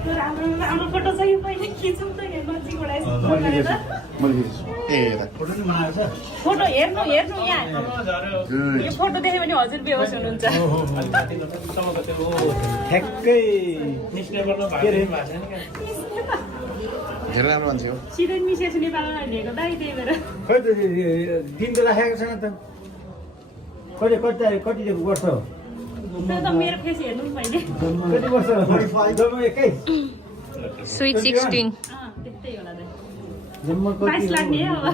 हाम्रो फोटो चाहिँ पहिले खिचौँ त यहाँ नजिकबाट फोटो हेर्नु यहाँ यो फोटो देख्यो भने हजुर बेहोस हुनुहुन्छ ठ्याक्कै धेरै राम्रो मान्छे हो सिधै मिसेस नेपालमा लिएको दाइ त्यही भएर खै त दिन त राखेको छैन त कति वर्ष हो त्यो त मेरो फेस हेर्नु पहिले कति वर्ष जम्मा 21 स्विट 16 त्यस्तै होला दाइ जम्मा 22 लाग्ने अब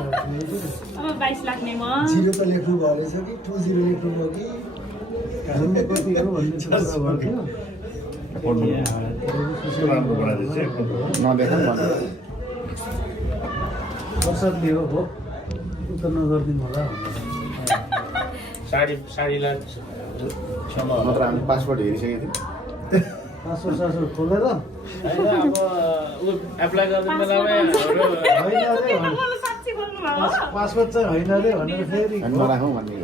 22 लाग्ने म 0 त लेख्नु भयो रहेछ कि 20 लेख्नु भयो कि जम्मा कति हो भन्ने कुरा गर्थ्यो नदेखा प्रसादले हो उत नगरिदिनु होला साडीलाई नत्र हामी पासपोर्ट हेरिसकेको थियौँ पासपोर्ट खोलेर एप्लाई गर्ने बेलामा साँच्ची बोल्नु भयो पासपोर्ट चाहिँ होइन रे भनेर फेरि नराखौँ भन्ने हो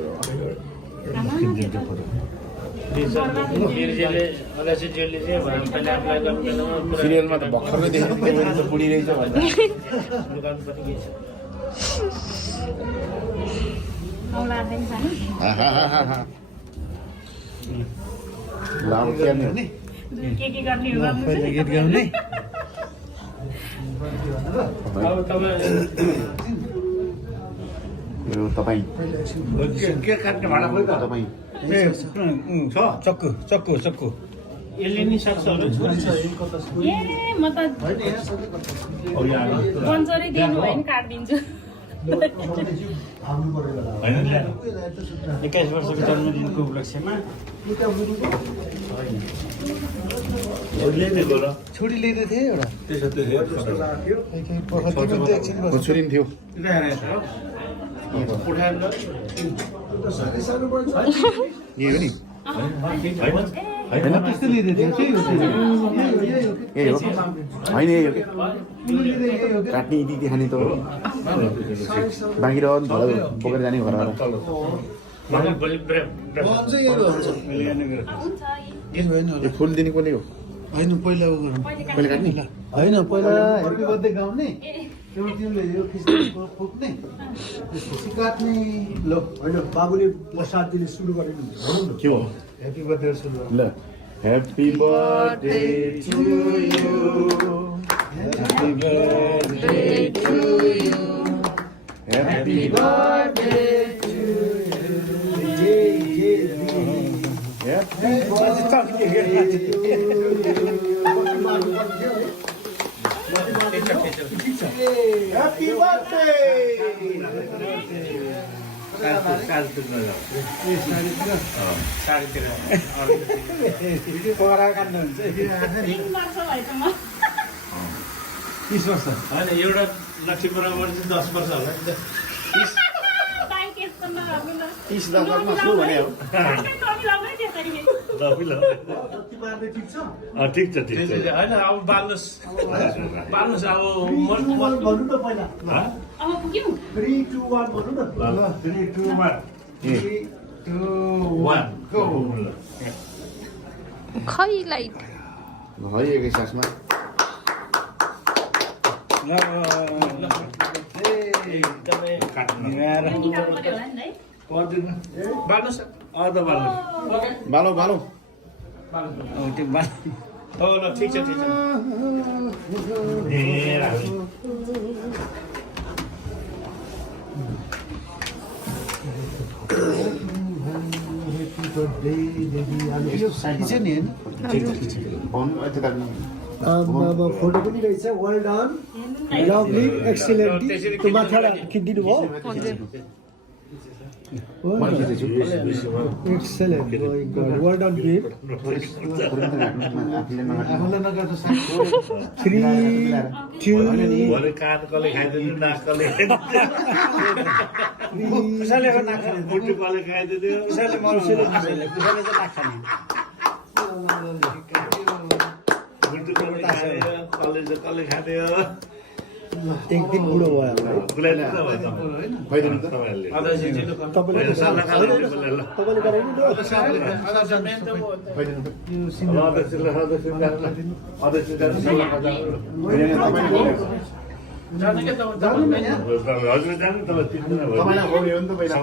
सिरियलमा त भर्खरै देखेको थिएँ त बुढी रहेछ भनेर औला चाहिँ खानु लामो क्यार्ने हो नि के गर्ने हो गर्नु पहिला गीत गाउने यो तपाईँ के काट्ने भाडा खोइ त तपाईँ छ चक्कु चक्कु चक्कु यसले नि सक्छ होला ए म त बन्जरै दिनु भयो नि काटिदिन्छु 21 वर्षको जन्मदिनको उपलक्ष्यमा छोरी ल्याइदिएको थिएँ एउटा छोरी पनि थियो यो हो नि होइन त्यस्तो ल्याइदिएको थिएँ यही हो होइन यही हो कि काट्ने दिदी खाने त हो बाँकी र बोकेर जाने घर यो फुल दिने कसले हो होइन पहिला उ गरौँ कहिले काट्ने होइन पहिला ह्याप्पी बर्थडे गाउने तिमीले यो खिच्ने फुक्ने त्यसपछि काट्ने ल होइन बाबुले प्रसाद दिने सुरु गरेको के हो ह्याप्पी बर्थडे सुरु ल happy birthday to you happy birthday to you happy birthday to जे ह्याप्पी ह्याप्पी बर्थडे पगरा काट्नुहुन्छ 3 वर्ष भयो त म 30 वर्ष होइन एउटा लक्ष्मीपुरबाट चाहिँ 10 वर्ष होला दाइ त्यस्तो नगर्नु न 30 दशकमा छु भने हो नमिलाउनै त्यसरी ठिक छ होइन अब बाल्नुहोस् अब भन्नु त पहिला अब पुग्यौँ 3 2 1 भन्नु न 3 2 1 go खै लाइट है एकै सासमा एकदमै निकाल्नु पर्यो होला नि दाइ बाल्नुहोस् बालो बालो हो ल ठिक छ खिच्यो नि होइन अब फोटो पनि रहेछ वेल डन लभली एक्सिलेन्ट त्यो माथिबाट खिचिदिनु भयो एक्सिलेन्ट वेल डन गिफ्ट आफूलाई नगर्दा 3 2 कान कसले खाइदिनु नाक कसले कुसाले नाख्ने मुटु कसले खाइदिनु कुसाले मर्सेले कुसाले चाहिँ नाख्ने मुटु कसले खायो कसले खाने हो एक दिन बुढो भयो होला है। खुवाइदिनु त तपाईँले खुवाइदिनु तपाईँलाई खुवाउने हो नि त पहिला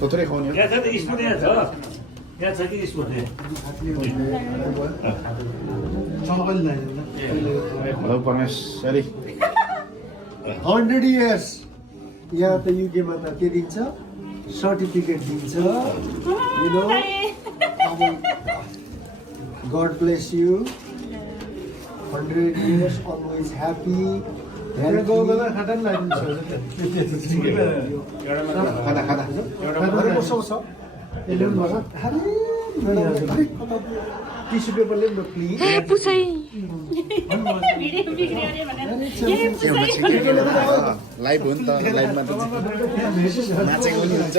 थोत्रै खुवाउने हो यहाँ छ त स्पुन यहाँ छ यहाँ छ कि स्पुन हेलो परमेश्वरी 100 years यहाँ त युकेमा त के दिन्छ सर्टिफिकेट दिन्छ you know God bless you 100 years always happy खाना खाँदा खाँदा टिस्यु पेपर ल्याउनु न प्लिज ए पुछै भिडियो बिग्रियो अरे भनेर लाइभ हो नि त लाइभमा त नाचेको पनि हुन्छ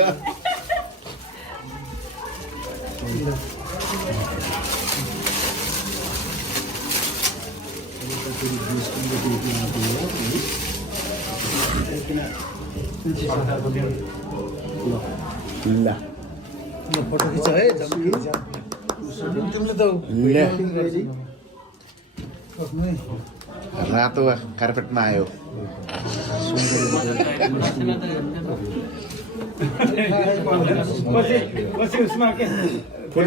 ल फोटो खिच है तिमीले त रातो कार्पेटमा आयो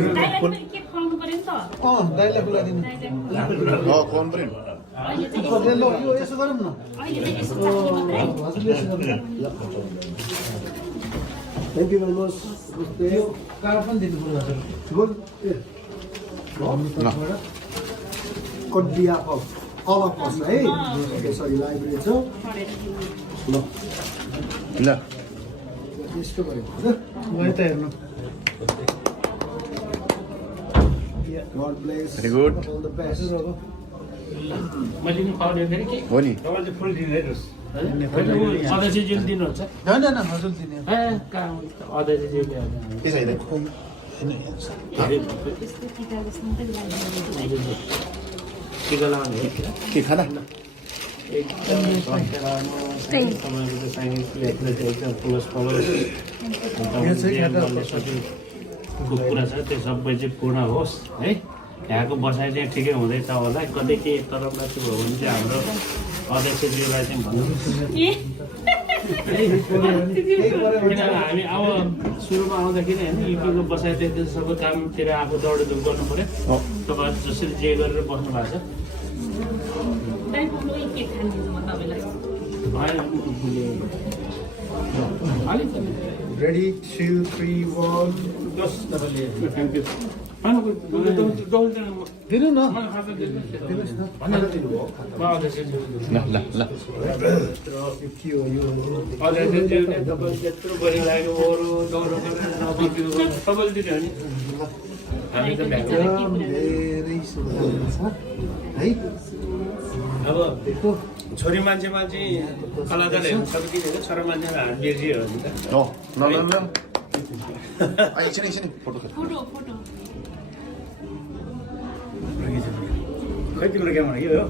दाइलाई पनि के खुवाउनु पर्यो नि त दाइलाई खुलाइदिनु कौन पनि अहिले चाहिँ ल यो यसो गरौँ न अहिले चाहिँ यसो चाख्ने मात्रै हजुरले यसो गर्नु थ्याङ्क यू भेरी मच यो कार पनि दिनु पर्यो हजुर good on behalf of all of us है सरी लाइब्रेरी छ ल ल यस्तो गरेको गयो त हेर्नु God bless Very good. all the best मैले नि खुवाउने फेरि कि हो नि तपाईँले फुल दिनुहोस् अध्यक्ष जेल दिनुहुन्छ होइन हजुर दिने कहाँ हुन्छ अध्यक्ष जेल के छैन त्यस्तो टिका जस्तो मात्रै लाग्यो टिका लगाउने के खाना एकदम तपाईँको त साइन्स लेख्न चाहिँ एकदम प्लस कुरा छ त्यो सबै चाहिँ पूर्ण होस् है यहाँको बसाइ चाहिँ ठिकै हुँदैछ होला कतै के तर माथि भयो भने चाहिँ हाम्रो अध्यक्षज्यूलाई चाहिँ भन्नु किनभने हामी अब सुरुमा आउँदाखेरि होइन युपीको बसाइ चाहिँ सबै कामतिर आफू दौडधुप गर्नु पऱ्यो तपाईँहरू जसरी जे गरेर बस्नु भएको के खानिदिन्छु म तपाईँलाई छ अलिक ready 2 3 1 जस तपाईँले थ्याङ्क यू दिनु न ल ल ल त्यत्रो बढी लागेको ओह्रो दौरो गरेर सबैले दिने हो नि हामी त धेरै सुन्दर छ है अब छोरी मान्छेमा चाहिँ कलाकार हेर्नु सक्छ कि छोरा मान्छेमा हात बिर्सियो भने त ल ल ल एकछिन एकछिन फोटो खिच फोटो फोटो खै तिम्रो क्यामेरा के हो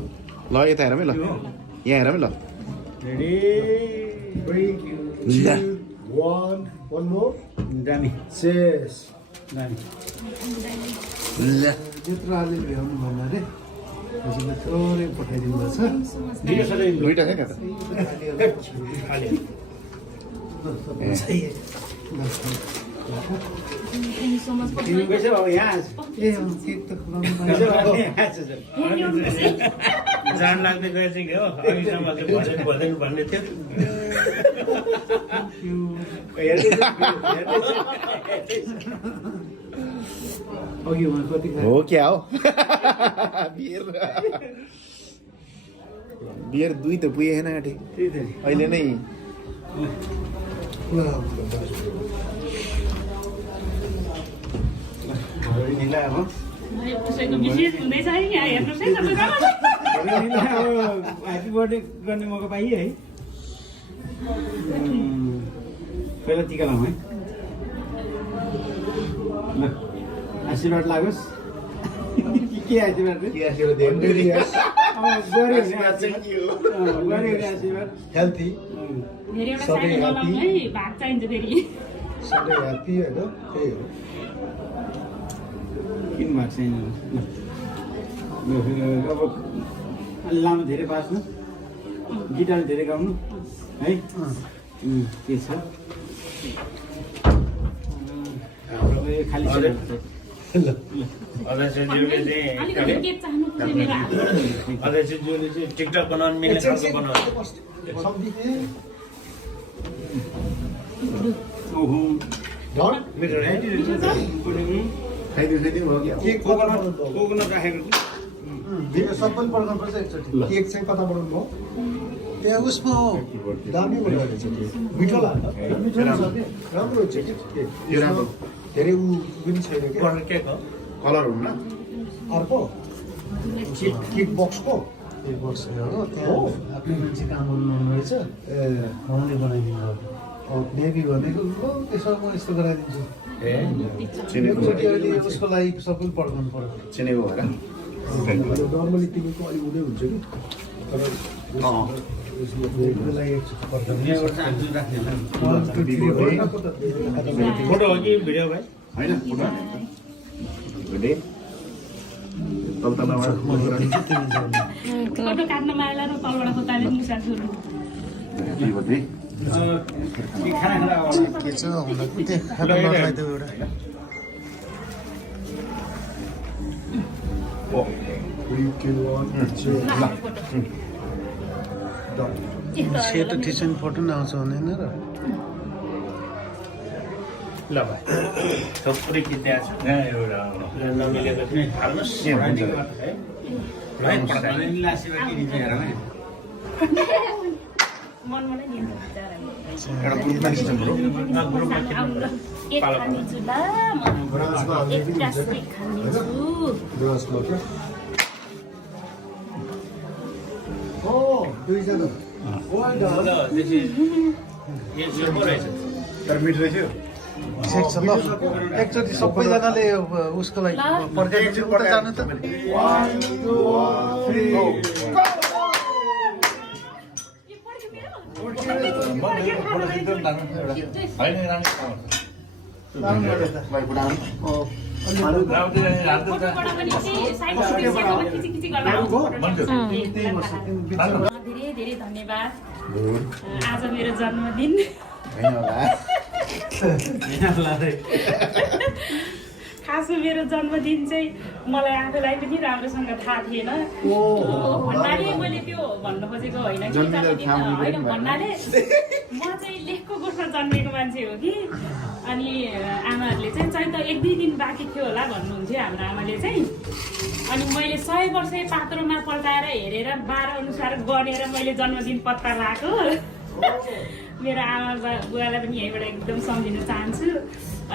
ल यता हेरौँ है ल यहाँ हेरौँ है ल रेडी 3 2 1 one more दामी yes दामी ल त्यत्रो अलि भ्याउनु भएन अरे हजुरले थोरै पठाइदिनु भएको छ दियो सधैँ दुईटा छैन त थ्याङ्क यू सो मच तिमी कसो अब यहाँ ए केक त खुवाउनु जान लाग्दै गएछ कि हो अघिसम्म चाहिँ भन्दैन भन्ने थियो अघि उहाँ कति हो क्या हो बियर बियर दुई त पुगेन आँटे अहिले नै कसैको विशेष हुँदैछ है यहाँ हेर्नुहोस् है सबैजना ह्याप्पी बर्थडे गर्ने मौका पाइयो है पहिला टिका लाउँ है ल आशीर्वाद लागोस् के आशीर्वाद रे? हेल्थी धेरैवटा सबै साडी नलाउनु है, भाग चाहिन्छ फेरि। सधैँ ह्याप्पी होइन त्यही हो किन भएको छैन अब लामो धेरै बाँच्नु गिटार धेरै गाउनु है के छ हाम्रो यो खाली छ अध्यक्षज्यूले चाहिँ अलिकति के चाहनु पर्ने मेरो हातबाट। अध्यक्षज्यूले चाहिँ टिकटक बनाउनु मिल्ने खालको बनाउनु ओहो मेरो कोकोनट राखेको सबै पड्काउनुपर्छ एकचोटि केक चाहिँ कता बनाउनु भयो त्यहाँ उसमा हो दामी बनाएको रहेछ केक मिठो लाग्छ राम्रो हुन्छ केक धेरै ऊ पनि छैन क्या के हो कलर हुन्न अर्को किक बक्सको एक वर्ष हो त्यहाँ आफ्नै मान्छे काम गर्नु रहेछ उहाँले बनाइदिनु भयो नेभी भनेको ल त्यसो म यस्तो गराइदिन्छु चिनेको एकचोटि अहिले उसको लागि सबै पड्काउनु पर्यो चिनेको भएर नर्मली किनेको अलिक हुँदै हुन्छ कि तर उसको लागि एकचोटि पड्काउनु फोटो हो कि भिडियो भाइ होइन फोटो हानेको तलतलामा फोटो काट्न माइला र तलबाट खोताले मुसा सुरु। के भन्ने के छ हुँदा त्यो खाना लगाइदियो एउटा सेतो टी सर्ट फोटो नआउँछ हुँदैन र ल भाइ थुप्रै कित्या छ यहाँ एउटा नमिलेको चाहिँ हाल्नुहोस् है मनमानै दिन्छ बिचाराले। एउटा ग्रुपमा सिस्टम बरु केक खानिछु ल म एक ग्लास केक खानिछु। हो दुईजना यो पो रहेछ तर मिठो रहेछ ठिक छ ल एकचोटि सबैजनाले उसको लागि पर्खाइदिन्छु उता जानु त फोटोबाट पनि चाहिँ साइड खिची गर्दा धेरै धेरै धन्यवाद। आज मेरो जन्मदिन खासमा मेरो जन्मदिन चाहिँ मलाई आफूलाई पनि राम्रोसँग थाहा थिएन भन्नाले मैले त्यो भन्न खोजेको होइन कि जन्मदिन होइन भन्नाले म चाहिँ लेखको गोठमा जन्मेको मान्छे हो कि अनि आमाहरूले चाहिँ त 1-2 दिन बाँकी थियो होला भन्नुहुन्थ्यो हाम्रो आमाले चाहिँ। अनि मैले 100 वर्ष पात्रोमा पल्टाएर हेरेर 12 अनुसार गनेर मैले जन्मदिन पत्ता लगाएको। मेरो आमा बुवालाई पनि यहीँबाट एकदम सम्झिन चाहन्छु।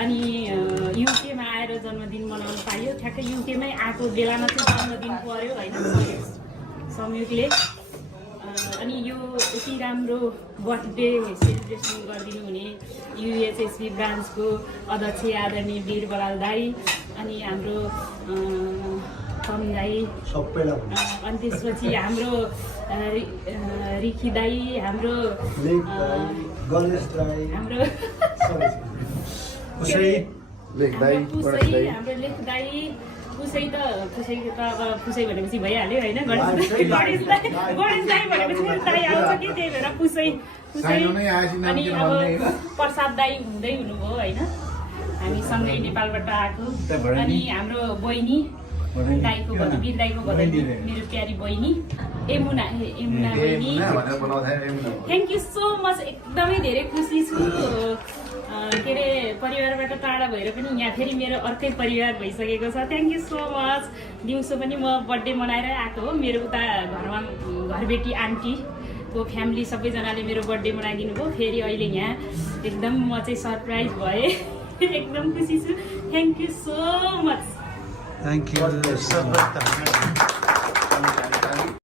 अनि युकेमा आएर जन्मदिन मनाउनु पायो, ठ्याक्कै युकेमै आएको बेलामा चाहिँ जन्मदिन पर्यो होइन संयोगले। अनि यो यति राम्रो बर्थडे सेलिब्रेसन गरिदिनु हुने युएचएसपी ब्रान्चको अध्यक्ष आदरणीय वीर बराल दाई अनि हाम्रो कम दाई अनि त्यसपछि हाम्रो रिखी दाई हाम्रो हाम्रो पुसै हाम्रो लेख दाई पुसै त अब पुसै भनेपछि भइहाल्यो होइन गणेश दाई भनेपछि दाई आउँछ कि त्यही भएर पुसै अनि अब प्रसाद दाई हुँदै हुनुभयो होइन हामी सँगै नेपालबाट आएको। अनि हाम्रो बहिनी दाईको वीर दाईको भदै मेरो प्यारी बहिनी यमुना बहिनी थ्याङ्क यू सो मच। एकदमै धेरै खुसी छु के अरे परिवारबाट टाढा भएर पनि यहाँ फेरि मेरो अर्कै परिवार भइसकेको छ। Thank you so much. दिउँसो पनि म बर्थडे मनाएर आएको हो। मेरो उता घरमा घरबेटी आन्टीको फ्यामिली सबैजनाले मेरो बर्थडे मनाइदिनु भयो। फेरि अहिले यहाँ एकदम म चाहिँ सरप्राइज भएँ एकदम खुसी छु। Thank you so much. Thank you